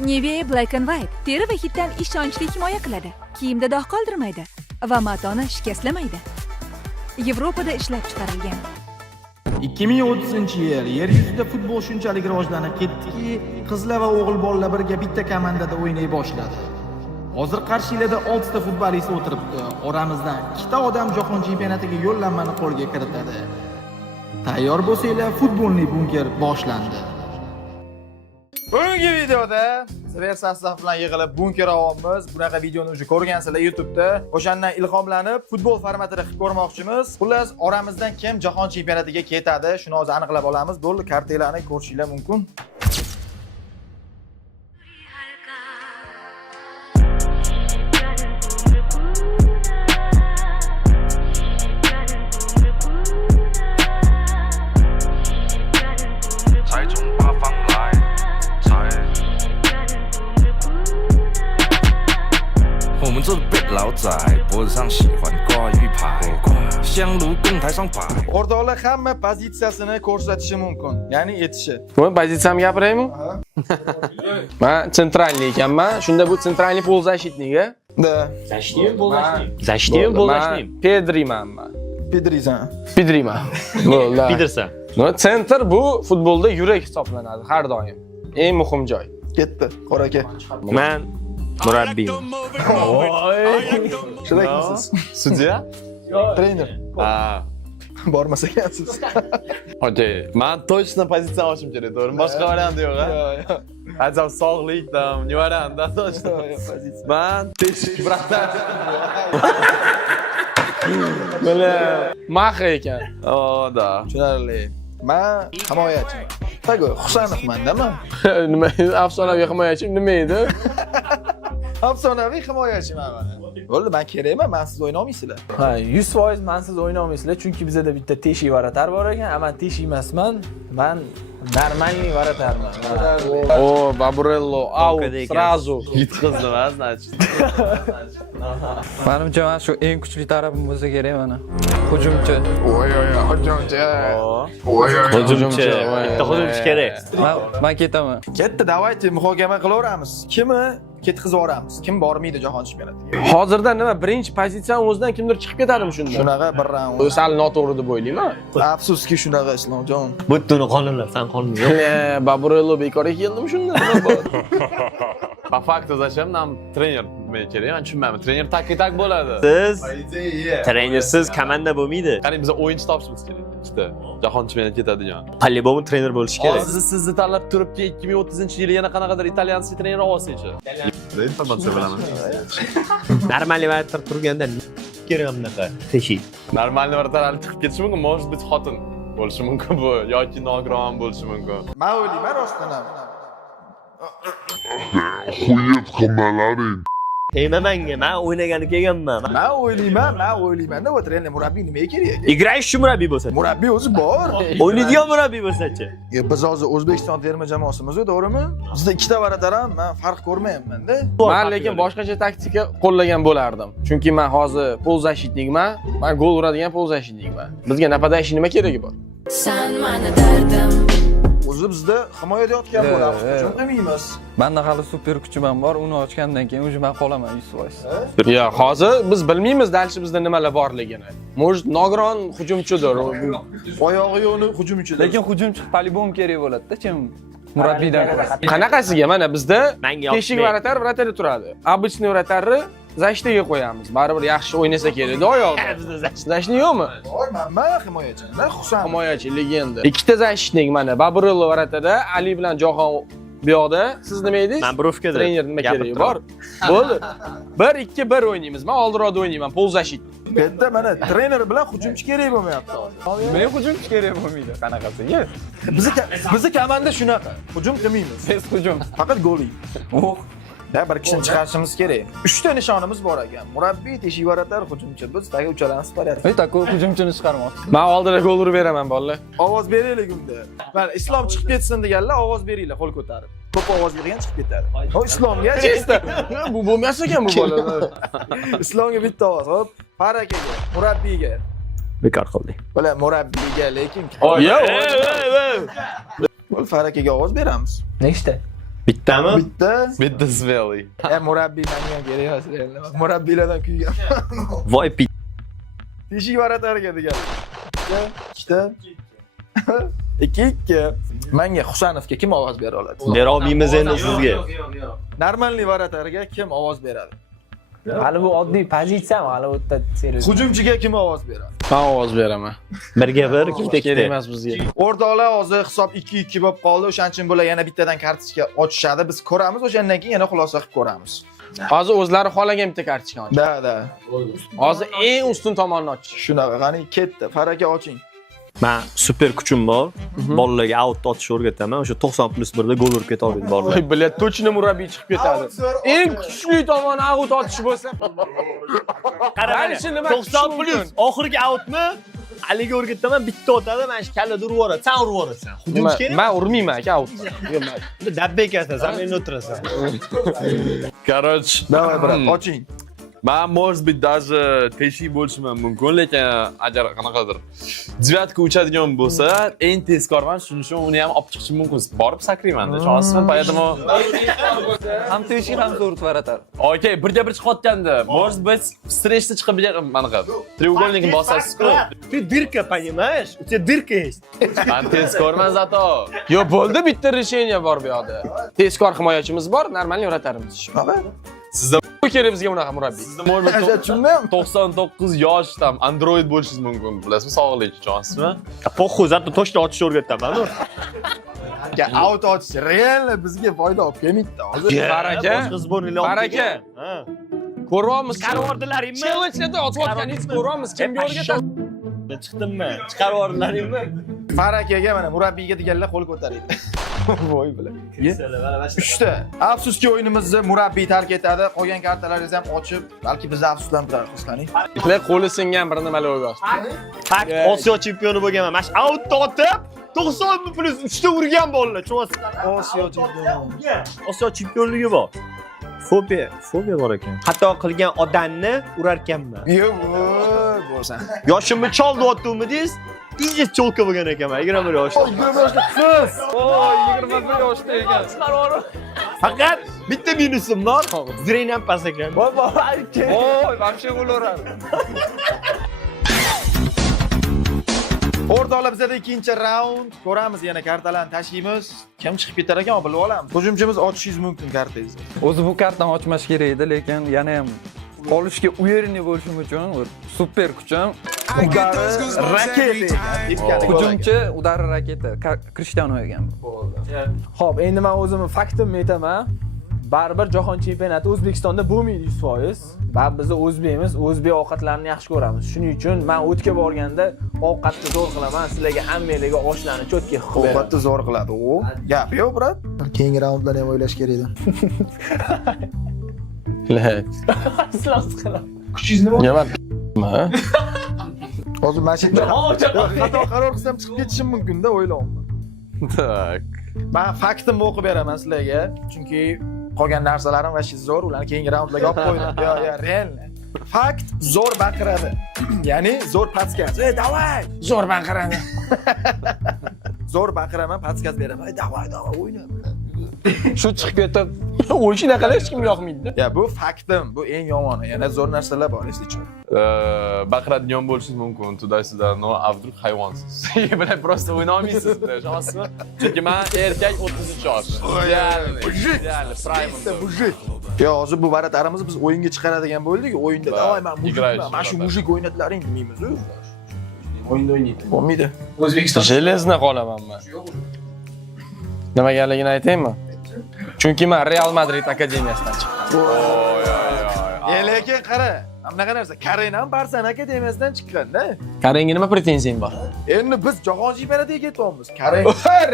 Nivea Black and White teri va hiddan ishonchli himoya qiladi. Kiyimda dog' qoldirmaydi va matoni shikastlamaydi. Yevropada ishlab chiqarilgan. 2030-yil yer yuzida futbol shunchalik rivojlanib ketdiki, qizlar va o'g'il bolalar birga bitta komandada o'ynay boshladi. Hozir Qarshilarda 6 ta futbolist o'tiribdi. Oramizdan 2 ta odam jahon chempionatiga yo'llanmani qo'lga kiritadi. Tayyor bo'lsanglar, futbolni bunker boshlandi. Bugungi videoda Sver sostav bilan yig'ilib bunker olamiz. Bunaqa videoni уже ko'rgansizlar YouTube'da. O'shandan ilhomlanib futbol formatida qilib ko'rmoqchimiz. Xullas, oramizdan kim jahon chempionatiga ketadi, shuni hozir aniqlab olamiz. Bo'ldi, kartalarni ko'rishingiz mumkin. O'rtoqlar hamma pozitsiyasini ko'rsatishi mumkin, ya'ni etishi. Men pozitsiyamni gapiraymi? Men sentralniy ekanman. Shunda bu sentralniy polzashitniga. Da. Zashtiym, polzashtiym. Pedriman men. Pedrizan. Pedriman. Bo'ldi. Pidersan. No, center bu futbolda yurak hisoblanadi har doim. Eng muhim joy. Ketdi, qora aka. Men murabbiyim. Shundaysiz. Sudya? Trener. Ha. Bormasa ekansiz. Okey. Men точно pozitsiya olishim kerak, to'g'rimi? Boshqa variant yo'q, ha? Azam sog'likdan, nivaranda точно. Men teshik bratan. Mana maha ekan. O, da. Tushunarli. Men himoyachiman. Tago, Husanovman-da men. Nima afsonaviy himoyachi nima edi? Afsonaviy himoyachiman men. Bo'ldi, men kerakman, men siz o'ynay olmaysizlar. Ha, 100% men siz o'ynay olmaysizlar, chunki bizda bitta teshik varatar bor ekan, men teshik emasman. Men normalniy varatarman. O, Baburello, au, сразу. Yutqizdi, значит. Menimcha mana shu eng kuchli tarafim bo'lsa kerak mana. Hujumchi. Hujumchi. Hujumchi. Bitta hujumchi kerak. Men ketaman. Ketdi, davaychi muhokama qilaveramiz. Kimni ketkizib yuboramiz? Kim bormaydi jahon chempionatiga? Hozirda nima birinchi pozitsiyani o'zidan kimdir chiqib ketadimi shunda? Shunaqa bir raund. Sal noto'g'ri deb o'ylayman. Afsuski shunaqa Islomjon. Buttuni qonunlar, san qonun yo'q. Baburello bekorga keldimi shunda? Nima bor? По факту zacham nam trener kerak, men tushunmayman. Trener tak bo'ladi. Siz trenersiz komanda bo'lmaydi. Qarang, biz o'yinchi topishimiz kerak. Ikkita jahon chempionatiga ketadigan. По-любому trener bo'lishi kerak. Hozir sizni tanlab turibki 2030-yili yana qanaqadir italyanskiy trener olsangchi. Informatsiya bilaman. Normalniy vaqtda turganda kerak bunaqa teshik. Normalniy vartarali chiqib ketishi mumkin, может быть xotin bo'lishi mumkin bu yoki nogiron bo'lishi mumkin. Men o'ylayman rostdan ham. Xuyet qilmalaring. Tegma menga, men o'ynagani kelganman. Men o'ylayman. Bu trener murabbiy nimaga kerak? Igrayish murabbiy bo'lsa. Murabbiy o'zi bor. O'ynaydigan murabbiy bo'lsa-chi? Biz hozir O'zbekiston terma jamoasimiz-ku, to'g'rimi? Bizda ikkita varatar ham men farq ko'rmayapman-da. Men lekin boshqacha taktika qo'llagan bo'lardim. Chunki men hozir polzashitnikman, men gol uradigan polzashitnikman. Bizga napadashni nima keragi bor? San mani dardim. O'zi bizda himoyada yotgan bo'lamiz. Hujum qilmaymiz. Menda hali super kuchim ham bor, uni ochgandan keyin уже men qolaman 100%. Ya, hozir biz bilmaymiz dalchi bizda nimalar borligini. Может, nogiron hujumchidir. Oyog'i yo'qni hujumchidir. Lekin hujumchi по-любому kerak bo'ladi-da, kim murabbiydan ko'ra. Qanaqasiga? Mana bizda Menga teshik varatar vratarda turadi. Обычный vratarni zashtiga qo'yamiz. Baribir yaxshi o'ynasa kerak-da oyog'i. Zashti yo'qmi? Bor, men himoyachiman. Men Husan. Himoyachi legenda. Ikkita zashitnik mana Baburello varatada, Ali bilan Jahon bu yoqda. Siz nima edingiz? Men Brovkada. Trener nima keragi bor? Bo'ldi. 1-2-1 o'ynaymiz. Men oldiroqda o'ynayman, polzashit. Bu yerda mana trener bilan hujumchi kerak bo'lmayapti. Men hujumchi kerak bo'lmaydi. Qanaqasiga? Bizni komanda shunaqa. Hujum qilmaymiz. Siz hujum. Faqat gol yeymiz. Da bir kishini chiqarishimiz kerak. 3 ta nishonimiz bor ekan. Murabbiy, teshik varatar, hujumchi. Biz tagi uchalarimiz qolyapti. Taku hujumchini chiqarmoqchi. Men oldida gol urib beraman, bolalar. Ovoz beraylik unda. Mana Islom chiqib ketsin deganlar, ovoz beringlar, qo'l ko'tarib. Ko'p ovoz bergan chiqib ketadi. Ho, Islomga chesta. Bu bo'lmas ekan bu bolalar. Islomga bitta ovoz. Hop, Farakaga, murabbiyga. Bekor qildik. Bo'la murabbiyga, lekin Yo, Bo'l Farakaga ovoz beramiz. Nechta? Bittami? Bitta. Bitta Sveli. Murabbiy menga ham kerak emas. Real. Murabbiylardan kuygan. Voy pit. Teshik varatariga degan. Ikkita. Ikki. Menga Husanovga kim ovoz bera oladi? Bera olmaymiz endi sizga. Normalniy varatariga kim ovoz beradi? Hali bu oddiy pozitsiyami? Hali o'ta serios. Hujumchiga kim ovoz beradi? Men ovoz beraman. Birga bir, ikkita Kerak ikkita. emas bizga. O'rtoqlar hozir hisob 2-2 bo'lib qoldi. O'shaning uchun bular yana bittadan kartochka ochishadi. Biz ko'ramiz, o'shandan keyin yana xulosa qilib ko'ramiz. Hozir o'zlari xohlagan bitta kartochka ochdi. Da. Hozir eng ustun tomonni ochdi. Shunaqa, qani ketdi. Faraka oching. Men super kuchim bor. Bolalarga out otishni o'rgataman. O'sha 90+1 da gol urib keta oladi bolalar. Voy, bilet, точно murabbiy chiqib ketadi. Eng kuchli tomoni out otish bo'lsa. Qarang, 90+. Oxirgi outni Aliga o'rgataman, bitta otadi, mana shu kallada urib yuboradi. Sen urib yuborasan. Hujumchi kerak. Men urmayman aka out. Dabba ekasan, sen meni o'tirasan. Короче, Давай, brat, oching. man может быть даже teshik bo'lishim mumkin, lekin agar qanaqadir девятка uchadigan bo'lsa, eng tezkorman, shuning uchun uni ham olib chiqishim mumkin. Borib sakrayman-da, ishonasizmi? Поэтому Ham teshik ham zo'r varatar. okey, birga bir chiqayotganda, может быть, встречta chiqabilar manaqa. Треугольникni bosasiz-ku. Ты dырка, понимаешь? У тебя дырка есть. Men tezkorman zato. Yo, bo'ldi, bitta решение bor bu yoqda. Tezkor himoyachimiz bor, normal yo'ratarimiz. Sizda Kerak bizga bunaqa murabbiy. sizda может быть Tushundim. 99 yosh tam Android bo'lishingiz mumkin. Bilasizmi, sog'lik, ishonasizmi? Poxu, zato toshni otishni o'rgataman. Out ochish real bizga foyda olib kelmaydi hozir. Baraka. Baraka. Ha. Ko'ryapmiz. Chiqarvordilaringmi? Challenge-da otayotganingiz ko'ryapmiz. Kimga o'rgatadi? Chiqdimmi? Chiqarvordilaringmi? Farakaga mana murabbiyga deganlar qo'l ko'taraydi. Voy bilan. 3ta. Afsuski o'yinimizni murabbiy tark etadi. Qolgan kartalaringizni ham ochib, balki bizni afsuslantirarsiz qani. Itlar qo'li singan bir nimalar o'ylayapti. Pak Osiyo chempioni bo'lganman. Mana shu outni otib 90+3 ta urgan bolalar, tushunasiz? Osiyo chempioni. Osiyo chempionligi bor. Fobiya bor ekan. Xato qilgan odamni urar ekanman. Yo'q, bo'lsan. Yoshimni chol deyaptimiz? Iye cholka bo'lgan ekanman. 21 yoshda. 20 yoshda qiz. Voy, 21 yoshda ekan. Faqat bitta minusim bor. Zreni ham past ekan. Voy, Voy, вообще bo'laveradi. O'rtoqlar, bizda ikkinchi raund. Ko'ramiz, yana kartalarni tashiymiz. Kim chiqib ketar ekan, bilib olamiz. Hujumchimiz ochishingiz mumkin kartangizni. O'zi bu kartani ochmash kerak edi, lekin yana ham olishga uверенный bo'lishim uchun super kuchim. Raketa. Hujumchi udari raketa Cristiano ekan. Xo'p, endi men o'zimni faktimni aytaman. Baribir jahon chempionati O'zbekistonda bo'lmaydi 100%. Va biz o'zbekmiz, o'zbek ovqatlarini yaxshi ko'ramiz. Shuning uchun men o'tga borganda ovqatni zo'r qilaman, sizlarga hammanglarga oshlarni cho'tga qilib beraman. Ovqatni zo'r qiladi u. Gap yo'q, brat. Keyingi raundlarni ham o'ylash kerak edi. Kuchingiz nima? Nima? Hozir masjidda xato qaror qilsam chiqib ketishim mumkin-da, o'ylayapman. Tak. Men faktimni o'qib beraman sizlarga, chunki qolgan narsalarim va zo'r, ularni keyingi raundlarga olib qo'ydim. Yo, real. Fakt zo'r baqiradi. Ya'ni zo'r patskas. Davay! Zo'r baqiradi. Zo'r baqiraman, patskas beraman. Davay, o'yna. Shu chiqib ketib, o'yishni qilish hech kimga yoqmaydi-da. Ya, bu faktim, bu eng yomoni. Yana zo'r narsalar bor, esingizda. Baqiradigan bo'lishingiz mumkin. Tudaysizda, no, a vdруг hayvonsiz. Bilan просто o'yna olmaysiz, ishonasizmi? Chunki men erkak 33 yosh. Ideal, prime. Mujik. Yo, hozir bu varatarimizni biz o'yinga chiqaradigan bo'ldik. O'yinda davay, men mujikman, mana shu mujik o'ynatlaring demaymiz-ku. O'yinda o'ynaydi. Bo'lmaydi. O'zbekiston железно qolaman men. Nimaganligini aytaymi? Chunki men Real Madrid akademiyasidan chiqdim. Lekin qara, hamma narsa Karen ham Barsa akademiyasidan chiqqan-da. Karenga nima pretenziyang bor? Endi biz jahon chempionatiga ketyapmiz. Karen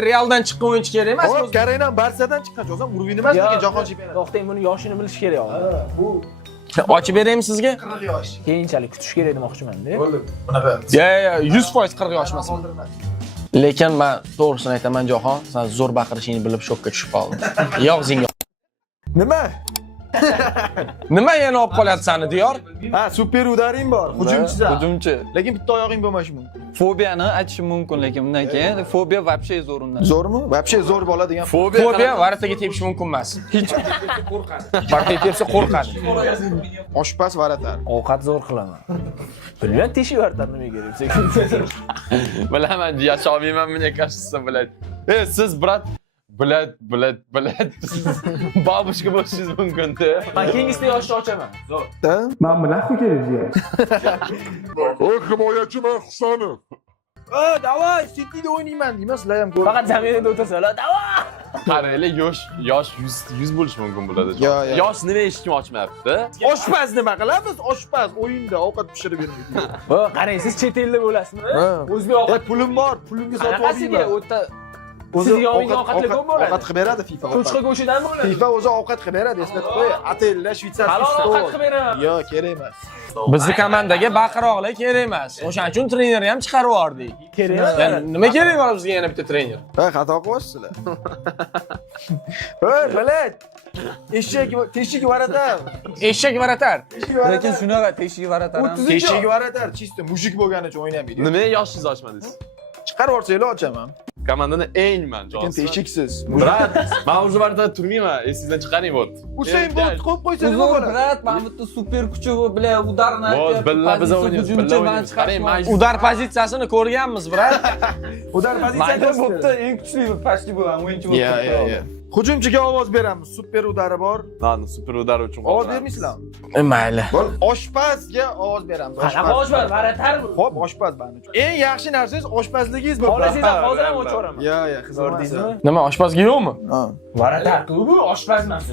Realdan chiqqan o'yinchi kerak emas. Hop, Karen ham Barsadan chiqqan. O'zim urvin emas, lekin jahon chempionati. To'xtang, buni yoshini bilish kerak hozir. Bu Ochib beraymi sizga? 40 yosh. keyinchalik kutish kerak demoqchiman-da. Bo'ldi. Bunaqa. Ya, 100% 40 yosh emasman. Lekin men to'g'risini aytaman, Jahon, sen zo'r baqirishingni bilib shokka tushib qoldim. Og'zingga. Nima? Nima yana olib qolyapti sani diyor? Ha, super udaring bor, hujumchisan. Hujumchi. Lekin bitta oyog'ing bo'lmashi mumkin. Fobiyani aytishim mumkin, lekin undan keyin fobiya вообще zo'r undan. Zo'rmi? Вообще zo'r bola degan. Fobiya varataga tepish mumkin emas. Hech qo'rqadi. Varataga tepsa qo'rqadi. Oshpaz varatar. Ovqat zo'r qilaman. Bilmayman, teshik vartar nima kerak. Bilaman, yasha olmayman, мне кажется, блядь. Siz, brat, блядь. Babushka bo'lishingiz mumkin-da. Men keyingisida yoshni ochaman. Zo'r. Men bilan kerak Oy himoyachiman Husanov. Davay, City'da o'ynayman deyman, sizlar ham ko'rib. Faqat zaminada o'tirsalar, davay! Qaranglar, yosh 100 bo'lish mumkin bo'ladi. Yo. Yosh nima hech kim ochmayapti? Oshpaz nima qilamiz? Oshpaz o'yinda ovqat pishirib bermaydi. Ha, qarang, siz chet elda bo'lasizmi? O'zbek ovqat Pulim bor, pulimga sotib qanaqasiga olayman. o'ta sizga olingan ovqatlar ko'p bo'ladi. Ovqat qilib beradi FIFA. Cho'chqa go'shtidan bo'ladi. FIFA o'zi ovqat qilib beradi, eslatib qo'y. Atellar, shvetsarskiy Halol stol. ovqat qilib beraman. Yo'q, kerak emas. Bizni komandaga baqiroqlar kerak emas. O'shaning uchun trenerni ham chiqarib yubordik. Kerak emas. Yani nima kerak bor bizga yana bitta trener? Ha, xato qilyapsizlar. Hoy, bilat. Teshik varatar. Eshak varatar. Lekin shunaqa teshik varatar ham. Teshik varatar, chisto mushuk bo'lgani uchun o'ynamaydi. Nima yoshingiz ochmadingiz? Chiqarib yuborsanglar ochaman. Komandani engman, Lekin jonsiz. teshiksiz. Brat, men o'zi barda turmayman, esingizdan chiqaring bot. Usain Bolt qo'yib qo'ysa nima Zo'r bo'ladi? brat, mana bitta super kuchi bilan udarni Bot, billa biz o'ynaymiz, billa o'ynaymiz. Qarang, men Udar pozitsiyasini ko'rganmiz, brat. Udar Mayda pozitsiyasi bo'pti, eng kuchli pashti bo'lgan o'yinchi bo'ldi. Ya. Hujumchiga ovoz beramiz. Super udari bor. Mana super udar uchun. Ovoz bermaysizlarmi? Mayli. Oshpazga ovoz beramiz. Qanaqa oshpaz, varatar bu. Xo'p, oshpaz bani. Eng yaxshi narsangiz oshpazligingiz bu. Xolasizlar, hozir ham ochaman. Ya, xizmat Ko'rdingizmi? Nima oshpazga yo'qmi? Ha. Varatar-ku bu, oshpaz emas.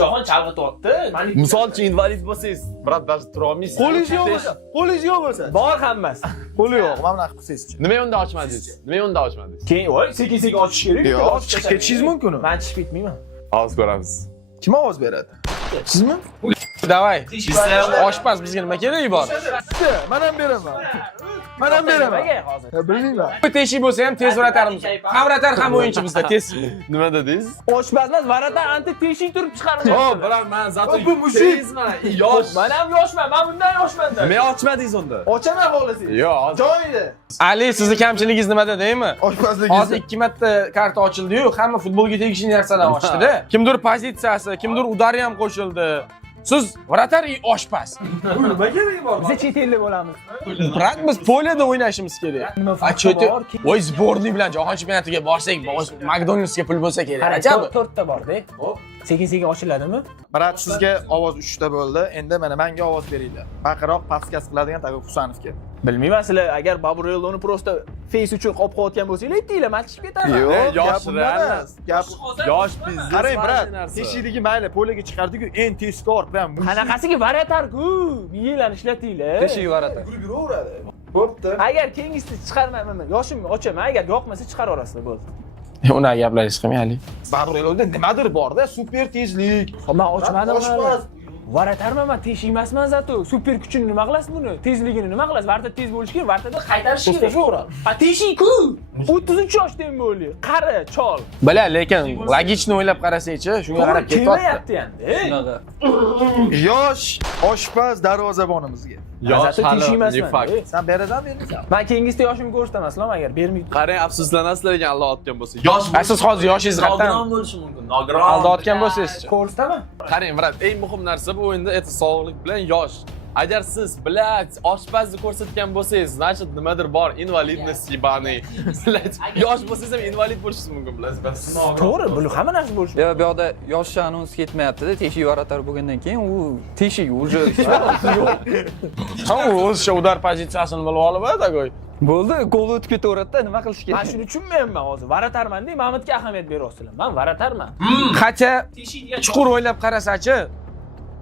Jahon chalg'ityapti. Misolchi invalid bo'lsangiz, brat, даже tura olmaysiz. Qo'lingiz yo'q bo'lsa, qo'lingiz yo'q bo'lsa. Bor hammasi. Qo'li yo'q, mana bunaqa qilsangiz-chi. Nima yo'nda ochmadingiz? Nima yo'nda ochmadingiz? Keyin voy, sekin-sekin ochish kerak. Yo'q, chiqib ketishingiz mumkin. Men chiqib ketmayman. Hozir ko'ramiz. Kim ovoz beradi? Sizmi? Davay. Oshpaz bizga nima kerak bor? Men ham beraman. Men ham beraman. Nimaga hozir? Bilmayman. Teshik bo'lsa ham tez varatarmiz. Ham varatar ham o'yinchi bizda tez. Nima dedingiz? Oshpaz emas, varatar anti teshik turib chiqarib. Hop, brat, men zato Bu mushuk. tezman, yosh. Men ham yoshman, men bundan yoshman-da. Nima ochmadingiz unda? Ochaman xohlasangiz. Yo'q, hozir. Joyida. Ali, sizni kamchiligingiz nimada deymi? Oshpazligingiz. Hozir 2 marta karta ochildi-yu, hamma futbolga tegishli narsalar ochdida. Kimdir pozitsiyasi, kimdir udari ham qo'shildi. Siz varatar oshpaz. Nima keragi bor? Biz chet elda bo'lamiz. Brat, biz poliyada o'ynashimiz kerak. Nima farqi Cheti, bor? voy sborniy bilan jahon chempionatiga borsak, McDonald'sga pul bo'lsa kerak. Ajab. 4 ta bor-da. Hop. Sekin-sekin ochiladimi? Brat, sizga ovoz 3 ta bo'ldi. Endi mana menga ovoz beringlar. Baqiroq paskas qiladigan Tagu Husanovga. Bilmayman, sizlar agar Babureloni prosta face uchun qolib qo'yotgan bo'lsanglar, aytinglar, men chiqib ketaman. Yo'q, yosh gap bundan emas. Gap Yosh biznes. qarang, brat. narsa. Teshikdagi mayli poliga chiqardi-ku, eng tezkor bilan Qanaqasiga varatar-ku? Miyanglarni ishlatinglar. Teshik varatar. yuraveradi. Bo'pti. Agar keyingisida chiqarmayman, yoshimni ochaman, agar yoqmasa chiqarib yuborasizlar, bo'ldi. Unaqa gaplaringiz qilmaylik. Baburelda nimadir bor-da, super tezlik. Men ochmadim. Oshpaz. Varatarman, men teshik emasman zato. Super kuchini nima qilasiz buni? Tezligini nima qilasiz? Varta tez bo'lish kerak, vartada qaytarish kerak. Ha, teshik-ku. 33 yoshdan bo'li. Qari, chol. Bala, lekin logichni o'ylab qarasang-chi, shunga qarab ketyapti. Kelmayapti endi. Shunaqa. Yosh oshpaz darvozabonimizga. Yosh Zato teshik hali, emasman. ne fakt. Sen berasan, bermaysan. Men keyingisida yoshimni ko'rsataman, islom agar bermaydi. Qarang, afsuslanasizlar ekan Alloh otgan bo'lsa. Yosh Siz hozir yoshingiz qatdan bo'lishi mumkin. Nogiron. aldatgan bo'lsangiz-chi. Ko'rsataman. Qarang, brat, eng muhim narsa bu o'yinda это sog'lik bilan yosh. Agar siz, blядь, oshpazni ko'rsatgan bo'lsangiz, значит nimadir bor, invalidность ебаный. Blядь, yosh bo'lsangiz ham invalid bo'lishingiz mumkin, bilasizmi? To'g'ri, bu hamma narsa bo'lishi. Ya bu yoqda yosh anons ketmayapti-da, teshik varatar bo'lgandan keyin u teshik уже Ha, o'zicha udar pozitsiyasini bilib olib tagoy. bo'ldi, gol o'tib ketaveradi-da, nima qilish Men kerak? shuni tushunmayapman hozir. Varatarman-da, Mahmudga ahamiyat beryapsizlar. Men varatarman. Qacha chuqur o'ylab qarasachi,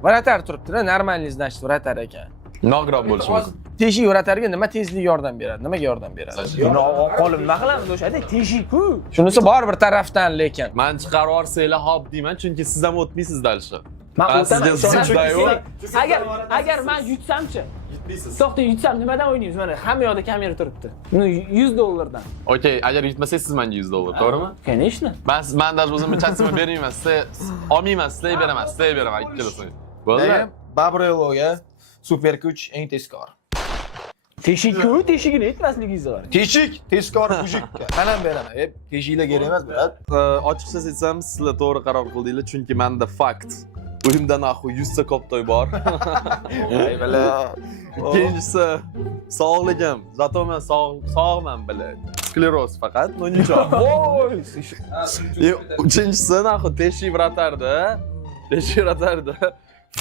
varatar turibdi-da, normalniy значит varatar ekan. Nogiron bo'lishi mumkin. Teshik varatarga nima tezlik yordam beradi? Nimaga yordam beradi? Buni qolib nima qilamiz o'shada? Teshik-ku. Shunisi bor bir tarafdan lekin. Men chiqarib yuborsanglar hop deyman, chunki siz ham o'tmaysiz dalshi. Men sizga o'taman. ziddayu. Agar men yutsam-chi? To'xta, yutsam nimadan o'ynaymiz? Mana hamma yoqda kamera turibdi. Buni $100 dan. Okey, agar yutmasangiz siz menga $100, to'g'rimi? Конечно. Men даже o'zimni chatsimni bermayman, siz olmayman, sizlarga beraman, sizlarga beraman ikkalasini. Bo'ldi? Lekin Babreloga super kuch eng tezkor. Teshigini aytmasligingiz bor. Teshik, tezkor mujikka. Men ham beraman. Teshiklar kerak emas, brat. Ochiqcha aytsam, sizlar to'g'ri qaror qildinglar, chunki menda fakt. Uyimda naxu 100 ta koptoy bor. Ey bala. Ikkinchisi sog'ligim. Zato men sog'man bilad. Skleroz faqat, no nicho. Voy! Uchinchisi naxu teshi vratarda. Teshi vratarda.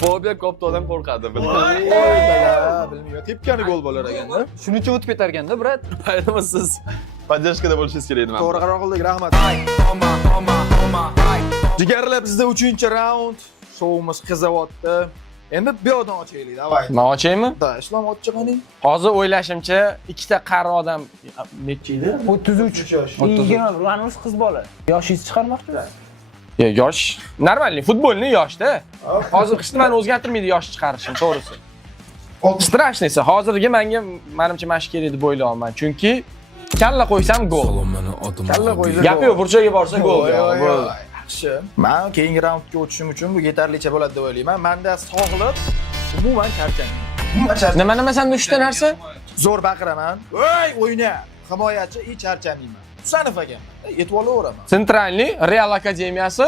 Fobiya koptodan qo'rqadi, biladi. Bilmayman. Tepkani gol bo'lar ekanda. Shuning uchun o'tib ketarganda, brat. Aytma siz podдержкада bo'lishingiz kerak edi men. To'g'ri qaror qildik, rahmat. Jigarlar, bizda 3-raund. Showimiz qizyapti. Endi bu yoqdan ochaylik, davay. Men ochaymi? Da, Islom ochchi qani? Hozir o'ylashimcha ikkita qari odam necha edi? 33 yosh. 20 Ranus qiz bola. Yoshingiz chiqarmoqchilar. Yosh. Normalniy futbolni yoshda. Hozir hech nimani o'zgartirmaydi yosh chiqarishim, to'g'risi. Strashnisi, hozirgi menimcha mashq kerak deb o'ylayapman. Chunki kalla qo'ysam gol. Kalla qo'ydi. Gapi yo'q, burchaga borsa gol. Yaxshi. Men keyingi raundga o'tishim uchun bu yetarlicha bo'ladi deb o'ylayman. Menda sog'liq umuman charchamayman. Nima sanda 3 ta narsa? Zo'r baqiraman. Voy, o'yna. Himoyachi charchamayman. Sanif ekan. Yetib olaveraman. Sentralniy Real akademiyasi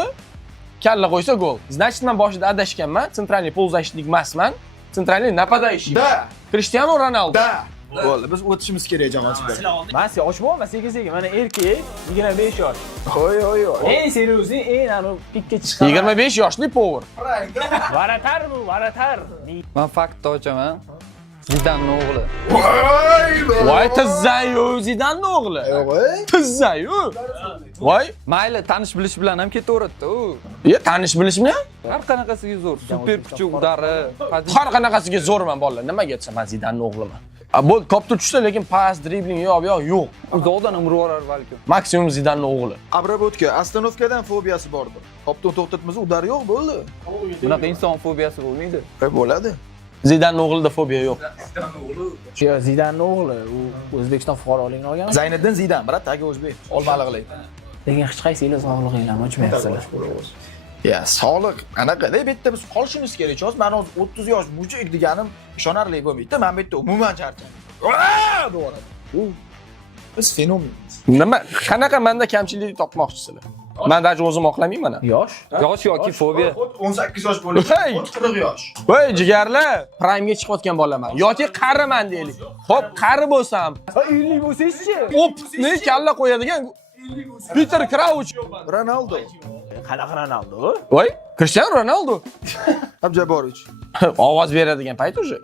kalla qo'ysa gol. Значит, men boshida adashganman. Sentralniy polzashitlik emasman. Sentralniy napadaющий. Da. Cristiano Ronaldo. Da. Bo'ldi, biz o'tishimiz kerak jamoatchilar. Men sen ochmayapman, sekin-sekin. Mana erkak 25 yosh. Oy. Eng seriozli, eng pikka chiqqan. 25 yoshli power. Varatar bu, varatar. Men fakt ochaman. Zidanning o'g'li. Voy tizzayu Zidanning o'g'li. Tizzayu. Voy, Mayli, tanish bilish bilan ham ketaveradi u. tanish bilishmi? Har qanaqasiga zo'r, super kuchi, udari, Har qanaqasiga zo'rman bolalar. Nimaga aytsam, men Zidanning o'g'liman. Bu kopta tushsa, lekin pas, dribling yo'q. uzoqdan umri orar balkim. Maksimum Zidanning o'g'li. Abrabotka, ostanovkadan fobiyasi bordir. Topdan to'xtatmasa udar yo'q bo'ldi. Bunaqa inson fobiyasi bo'lmaydi. Bo'ladi. Zidanning o'g'lida fobiya yo'q. Yo'q, Zidanning o'g'li, u O'zbekiston fuqaroligini olgan. Zayniddin Zidan, brat, tagi o'zbek. Olmaliqlik. Lekin hech qaysinglar sog'lig'inglarni ochmayapsizlar. Ya, sog'liq anaqa, bu yerda biz qolishimiz kerak. Hozir men hozir 30 yosh mujik deganim ishonarli bo'lmaydi. Men bu yerda umuman charchadim. To'g'ri. Biz fenomenmiz. Nima? Qanaqa menda kamchilik topmoqchisizlar? Men daji o'zim oqlamayman. Yosh yoki fobiya. 18 yosh bo'lib, 40 yosh. Voy jigarlar, prime'ga chiqayotgan bolaman yoki qariman deylik. Xo'p, qari bo'lsam, 50 bo'lsangiz-chi? opni kalla qo'yadigan Peter Crouch. Ronaldo. Qanaqa Ronaldo? Voy, Cristiano Ronaldo. Abjaborovich. Ovoz beradigan payt уже.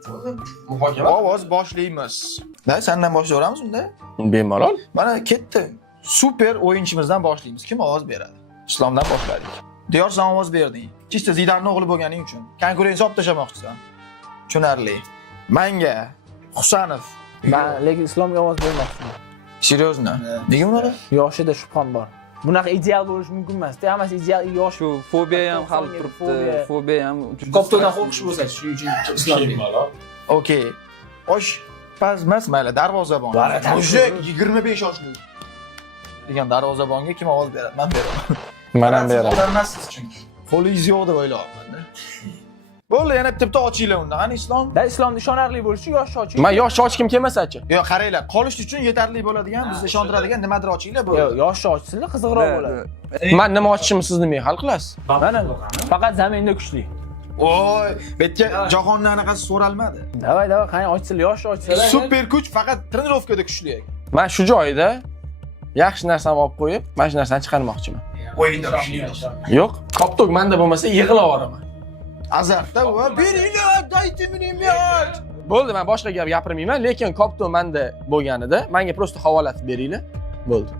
Ovoz boshlaymiz. Da, sendan boshlayveramiz unda? Bemalol. Mana ketdi. Super o'yinchimizdan boshlaymiz. Kim ovoz beradi? Islomdan boshladik. Diyor, sen ovoz berding. Chista Zidanning o'g'li bo'lganing uchun. Konkurensiya olib tashlamoqchisan. Tushunarli. Menga Husanov. Men lekin Islomga ovoz bermoqchiman. Seriozno? Nega unaqa? Yoshida shubham bor. Bunaqa ideal bo'lish mumkin emas. Hammasi ideal yosh. Shu fobiya ham hal turibdi. Fobiya ham Koptodan qo'rqish bo'lsa, shuning uchun Islomga. Okey. Osh pazmas mayli, darvozabon. Mujik 25 yoshli. Degan darvozabonga kim ovoz beradi? Men beraman. Men ham beraman. Odamsiz chunki. Qo'lingiz yo'q deb o'ylayapman-da. Bo'ldi, yana bitta ochinglar unda. Qani Islom? Da Islomni ishonarli bo'lishi yosh oching. Men yosh ochkim kelmasa-chi? Yo'q, qaranglar, qolish uchun yetarli bo'ladigan, bizni ishontiradigan nimadir ochinglar bo'ldi. Yo'q, yosh ochsinlar, qiziqroq bo'ladi. Men nima ochishimni siz nimaga hal qilasiz? Mana faqat zaminda kuchli. Voy, bu yerga jahonning anaqasi so'ralmadi. Davay, qani ochsinlar, yosh ochsinlar. Super kuch faqat trenirovkada kuchli ekan. Men shu joyda yaxshi narsani olib qo'yib, mana shu narsani chiqarmoqchiman. O'yinda kuchli. Yo'q, koptok menda bo'lmasa yig'laveraman. Azartda va beringlar, dayte мне мяч. Bo'ldi, men boshqa gap gapirmayman, lekin kopto menda bo'lganida menga просто havolatib beringlar. Bo'ldi.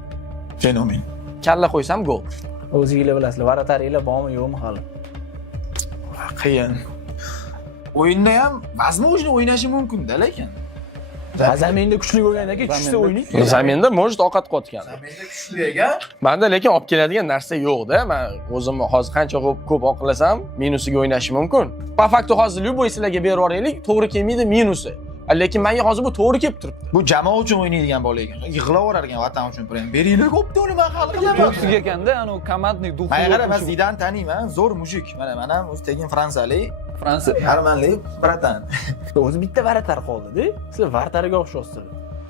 Fenomen. Kalla qo'ysam gol. O'zingizlar bilasizlar, varataringlar bormi, yo'qmi hali? Qiyin. O'yinda ham возможно o'ynashi mumkin-da, lekin. Zaminda kuchli bo'lgandan keyin tushsa o'ynaydi. Zaminda может ovqat qotgan. Zaminda kuchli ekan. Menda lekin olib keladigan narsa yo'q-da. Men o'zim hozir qancha ko'p oqlasam, minusiga o'ynashi mumkin. Po faktu hozir любой sizlarga berib yuboraylik, to'g'ri kelmaydi minusi. Lekin menga hozir bu to'g'ri kelib turibdi. Bu jamoa uchun o'ynaydigan bola ekan. Yig'laverar ekan vatan uchun prem. Beringlar ko'pda uni men hal qilaman. To'ksiga ekanda, anu komandniy duxi. Mana qara, men Zidan taniyman, zo'r mujik. Mana o'zi tegin fransiyalik. Fransiya. Armanlik, bratan. O'zi bitta varatar qoldi-da. Sizlar varatariga o'xshaysiz.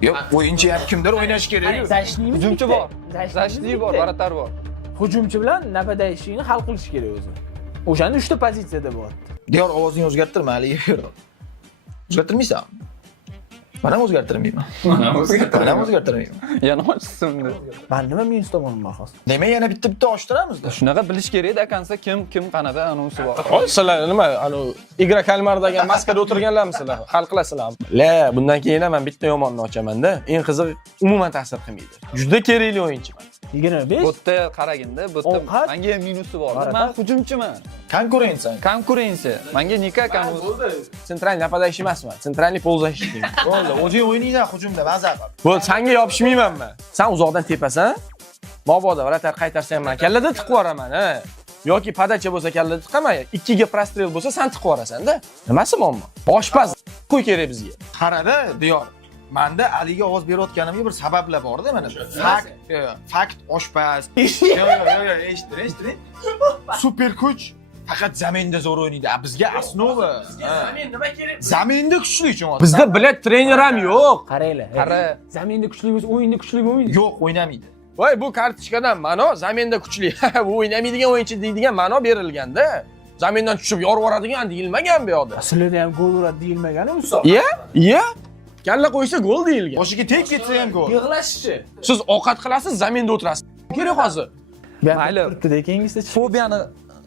Yo'q, o'yinchi ham kimdir o'ynash kerak. Zashniymi? Hujumchi bor. Zashli bor, varatar bor. Hujumchi bilan napadaishlikni hal qilish kerak o'zi. O'shanda 3 ta pozitsiyada bor. Diyor ovozingni o'zgartirma, hali yur. O'zgartirmaysan? Men ham o'zgartirmayman. Men ham o'zgartirmayman. Yana ochsimdi. Men nima minus tomonman xos? Demak, yana bitta oshtiramizda. Shunaqa bilish kerak-da, akansa kim qanaqa anonsi bor. Hol sizlar nima, Igra Kalmardagi maskada o'tirganlarmisizlar? Hal qilasizlar. La, bundan keyin ham men bitta yomonni ochaman-da. Eng qizig'i umuman ta'sir qilmaydi. Juda kerakli o'yinchi. 25. Bu yerda qaraganda, bu yerda menga ham minusi bor. Men hujumchiman. Konkurensiya. Konkurensiya. Menga nika konkurensiya. Sentralniy napadash emasman. Sentralniy polzashnik. Bo'ldi, o'zing o'ynaysan hujumda, maza qil. Bo'ldi, senga yopishmayman men. Sen uzoqdan tepasan, mabodo varatar qaytarsa ham men kallada tiqib yuboraman, ha. Yoki podacha bo'lsa kallada tiqaman, 2 ga prostrel bo'lsa sen tiqib yuborasan-da. Nimasi muammo? Oshpaz qo'y kerak bizga. Qarada, Diyor. Menda Aliga ovoz berayotganimga bir sabablar bor-da mana shu. Fakt oshpaz. Yo'q, eshittiring. Super kuch faqat zaminda zo'r o'ynaydi. Bizga основа. Zamin nima kerak? Zaminda kuchli uchun. Bizda bilat trener ham yo'q. Qaranglar. Qara, zaminda kuchli bo'lsa, o'yinda kuchli bo'lmaydi. Yo'q, o'ynamaydi. Voy, bu kartochkadan ma'no zaminda kuchli. Bu o'ynamaydigan o'yinchi deydigan ma'no berilganda. Zamindan tushib yorib yuboradigan deyilmagan bu yoqda. Sizlarda ham gol uradi deyilmagani u. Iya. Kalla qo'ysa gol deyilgan. Boshiga tek ketsa ham gol. Yig'lashchi. Siz ovqat qilasiz, zaminda o'tirasiz. Kerak hozir. Mayli. Turibdi-da, keyingisi Fobiyani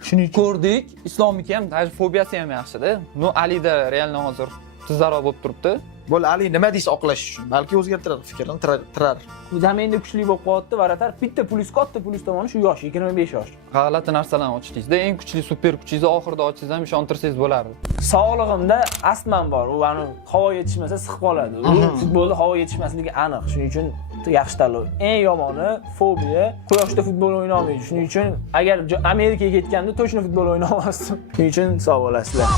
shuning ko'rdik. Islomniki ham, fobiyasi ham yaxshi-da. No Alida realni hozir tuzarroq bo'lib turibdi. Bo'l, Ali nima deysiz oqlash uchun? Balki o'zgartiradi fikrini, tirar. zaminda kuchli bo'lib qolyapti, varatar bitta pulis katta pulis tomoni shu yosh, 25 yosh. G'alati narsalarni ochdingiz-da, eng kuchli super kuchingizni oxirida ochsangiz ham ishontirsangiz bo'lardi. Sog'lig'imda astmam bor. U ani havo yetishmasa siqib qoladi. U futbolda havo yetishmasligi aniq. Shuning uchun yaxshi tanlov. Eng yomoni fobiya, quyoshda futbol o'ynay olmaydi. Shuning uchun agar Amerikaga ketganda точно futbol o'ynay olmasdim. Shuning uchun sog' bo'lasizlar.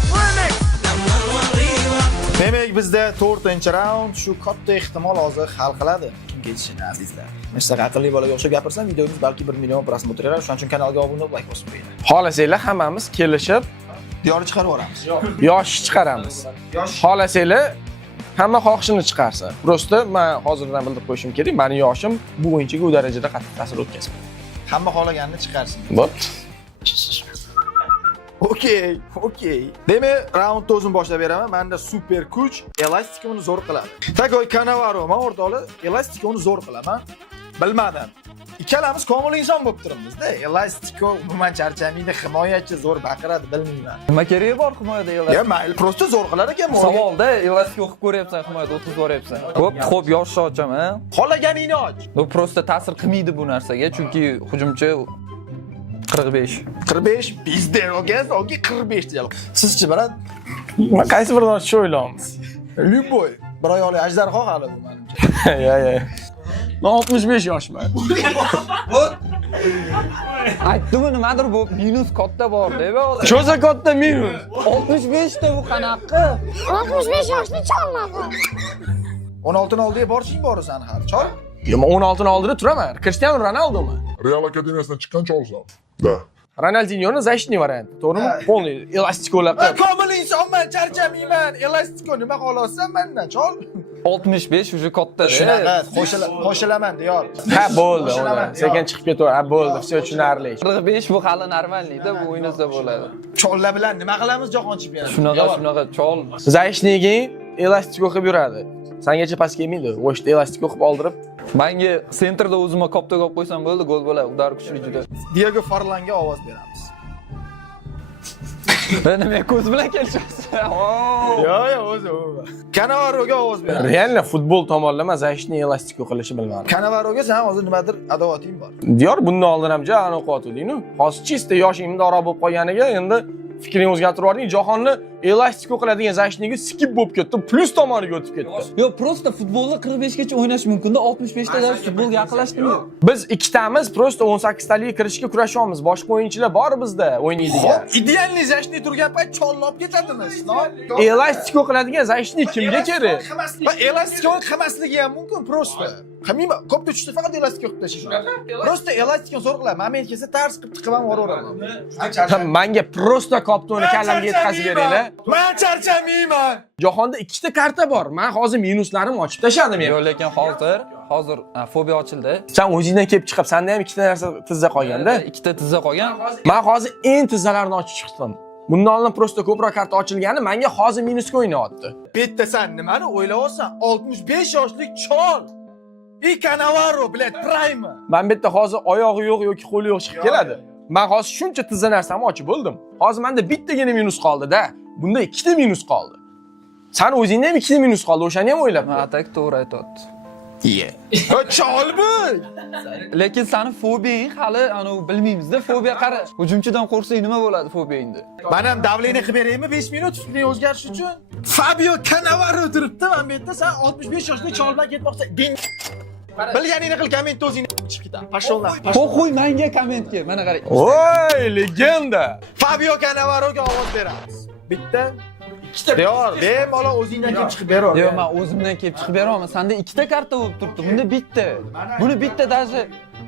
Demak, bizda 4-raund shu katta ehtimol hozir hal qiladi. Kim ketishini azizlar. Mesela aqlli bolaga o'xshab gapirsam, videomiz balki 1 million prosmotr erar. Shuning uchun kanalga obuna bo'lib, like bosib qo'yinglar. Xohlasanglar hammamiz kelishib Diyorni chiqarib yuboramiz. yosh chiqaramiz. Xohlasanglar hamma xohishini chiqarsa. Prosta men hozirdan bildirib qo'yishim kerak. Meni yoshim bu o'yinchiga u darajada qattiq ta'sir o'tkazmaydi. Hamma xohlaganini chiqarsin. Bo'pti. Okey. Demak, raundni o'zim boshlab beraman. Menda super kuch elastika uni zo'r qiladi. Takoy Cannavaro, men o'rtoqlar, elastika uni zo'r qilaman. Bilmadim. Ikkalamiz komil inson bo'lib turibmiz-da. Elastiko umuman charchamaydi, himoyachi zo'r baqiradi, bilmayman. Nima keragi bor himoyada elastik? Ya, mayli, prosta zo'r qilar ekan. Savolda elastik o'qib ko'ryapsan, himoyada 30 boryapsan. Xo'p, yoshni ochaman. Xohlaganingni och. Bu prosta ta'sir qilmaydi bu narsaga, chunki hujumchi 45. 45 bizda o'gaz, ogi 45 deyal. Sizchi brat? Men qaysi birini ochishni o'ylayapmiz? Любой. Bir oyoli ajdarho hali bu menimcha. Ya. Men 65 yoshman. Aytdimi nimadir bu minus katta bor-da bu. Cho'za katta minus. 65 ta bu qanaqa? 65 yoshni cholmadi. 16 ni oldiga borishing borasan har. Chol. Yo, men 16 ni oldida turaman. Cristiano Ronaldomi? Real Akademiyasidan chiqqan cholsan. Da. Ronaldinyoning защитный varianti, to'g'rimi? Polniy elastikolar qilib. Komil insonman, charchamayman. Elastiko nima xohlasan mendan, chol. 65 уже katta-da. Shunaqa, qo'shilaman, diyor. Ha, bo'ldi. Sekin chiqib ketaver. Ha, bo'ldi. Все tushunarli. 45 bu hali normalda bu o'ynasa bo'ladi. Chollar bilan nima qilamiz jahon chempionatida? Shunaqa chol. Защитныйga elastiko qilib yuradi. Sangacha past kelmaydi. O'shda elastiko qilib oldirib, Menga sentrda o'zimga kopta qo'yib qo'ysam bo'ldi, gol bo'ladi. Udar kuchli juda. Diego Forlanga ovoz beramiz. Nima ko'z bilan kelishyapsiz? Yo'q, o'zi. Cannavaroga ovoz beramiz. Realno futbol tomonlama защитный elastiko qilishni bilmadim. Cannavaroga sen hozir nimadir adovating bor. Diyor bundan oldin ham ja'ani qo'tilding-ku. Hozir chista yoshingda oro bo'lib qolganiga endi fikrini o'zgartirib yubording. Jahonni elastiko qiladigan zashnigi skip bo'lib ketdi, plus tomoniga o'tib ketdi. Yo, prosta futbolni 45 gacha o'ynash mumkin-da, 65 ta futbolga yaqinlashdingmi? Biz ikkitamiz prosta 18 taliga kirishga kurashyapmiz. Boshqa o'yinchilar bor bizda o'ynaydigan. Idealniy zashni turgan payt cholni olib ketadimi? Elastiko qiladigan zashni kimga kerak? Va elastikon qilmasligi ham mumkin prosta. Qilmayman. Ko'pda tushda faqat elastikon qilib tashlash. Prosta elastikon zo'r qilaman. Moment kelsa tars qilib tiqib ham yuraveraman. Menga prosta koptoni kallamga yetkazib beringlar. Men charchamayman. Jahonda ikkita karta bor. Men hozir minuslarimni ochib tashladim Yo, ham. lekin hozir fobiya ochildi. Sen o'zingdan kelib chiqib, senda ham ikkita narsa tizza qolganda. Ikkita tizza qolgan. Men hozir eng tizzalarni ochib chiqdim. Bundan oldin prosta ko'proq karta ochilgani menga hozir minusga o'ynayapti. Bitta sen nimani o'ylayapsan? 65 yoshlik chol. Cannavaro, bled, prime. Men bitta hozir oyog'i yo'q yoki qo'li yo'q chiqib keladi. Men hozir shuncha tizza narsamni ochib bo'ldim. Hozir menda bittagina minus qoldi-da. Bunda ikkita minus qoldi. Sen o'zingda ham ikkita minus qoldi, o'shani ham o'ylab. Atak to'g'ri aytayapti. O chol bu. Lekin seni fobiyang hali bilmaymiz-da. Fobiya qara. Hujumchidan qo'rsang nima bo'ladi fobiyangda? Men ham davleniya qilib beraymi 5 minut fikring o'zgarishi uchun? Fabio Cannavaro turibdi, men bu yerda sen 65 yoshli chol bilan ketmoqchi. Bilganingni qil, kommentda o'zing chiqib ketadi. Pashonlar. Qo'y menga kommentga. Mana qarang. Voy, legenda. Fabio Cannavaroga ovoz beramiz. Bitta, ikkita. Yor, bemalol o'zingdan kelib chiqib beraver. Yo'q, men o'zimdan kelib chiqib beraman. Senda ikkita karta bo'lib turibdi. Bunda bitta. Buni bitta даже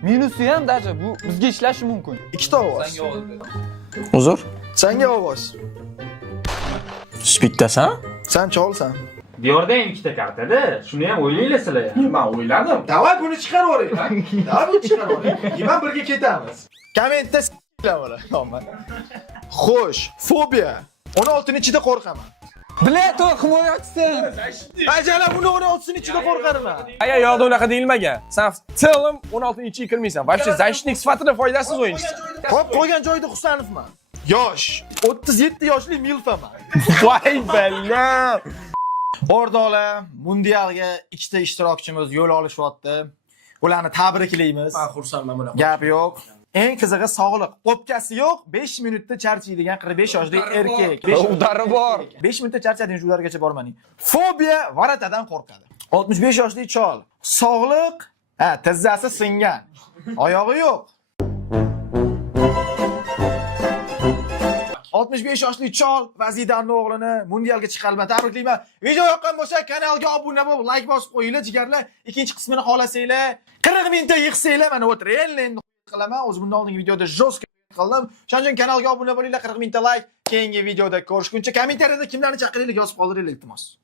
minusi ham даже bu bizga ishlashi mumkin. Ikkita ovoz. Uzr. Senga ovoz. Bittasan? Sen cholsan. Diyorda ham ikkita kartada. Shuni ham o'ylaylar sizlar. Men o'yladim. Davay buni chiqarib yuboring. Davay buni chiqarib yuboring. Keyin birga ketamiz. Kommentda s**lamoqlar. Xo'sh, fobiya. 16 ichida qo'rqaman. Bilet o himoyachisan. Ajala buni 16 ichida qo'rqarman. Aya yo'qda unaqa deyilmagan. Sen tilim 16-ichiga kirmaysan. Вообще zashnik sifatida foydasiz o'yinchisan. Hop qo'ygan joyda Husanovman. Yosh, 37 yoshli milfaman. Voy balla. O'rtoqlar, mundialga ikkita ishtirokchimiz yo'l olishyapti. Ularni tabriklaymiz. Men xursandman bunaqa. Gap yo'q. Eng qizig'i sog'liq. O'pkasi yo'q, 5 minutda charchaydigan 45 yoshli erkak. Udari bor. 5 minutda charchadingiz, ulargacha bormaning. Fobiya varatadan qo'rqadi. 65 yoshli chol. Sog'liq, tizzasi singan. Oyog'i yo'q. 65 yoshli chol va Zidanning o'g'lini mundialga chiqarib tabriklayman. Video yoqqan bo'lsa kanalga obuna bo'lib, like bosib qo'yinglar, jigarlar. Ikkinchi qismini xohlasanglar, 40 mingta yig'sanglar, mana o'tiring, endi qilaman. O'zi bundan oldingi videoda jostko qildim. Shuning uchun kanalga obuna bo'linglar, 40 mingta like. Keyingi videoda ko'rishguncha kommentariyada kimlarni chaqiringlar yozib qoldiringlar, iltimos.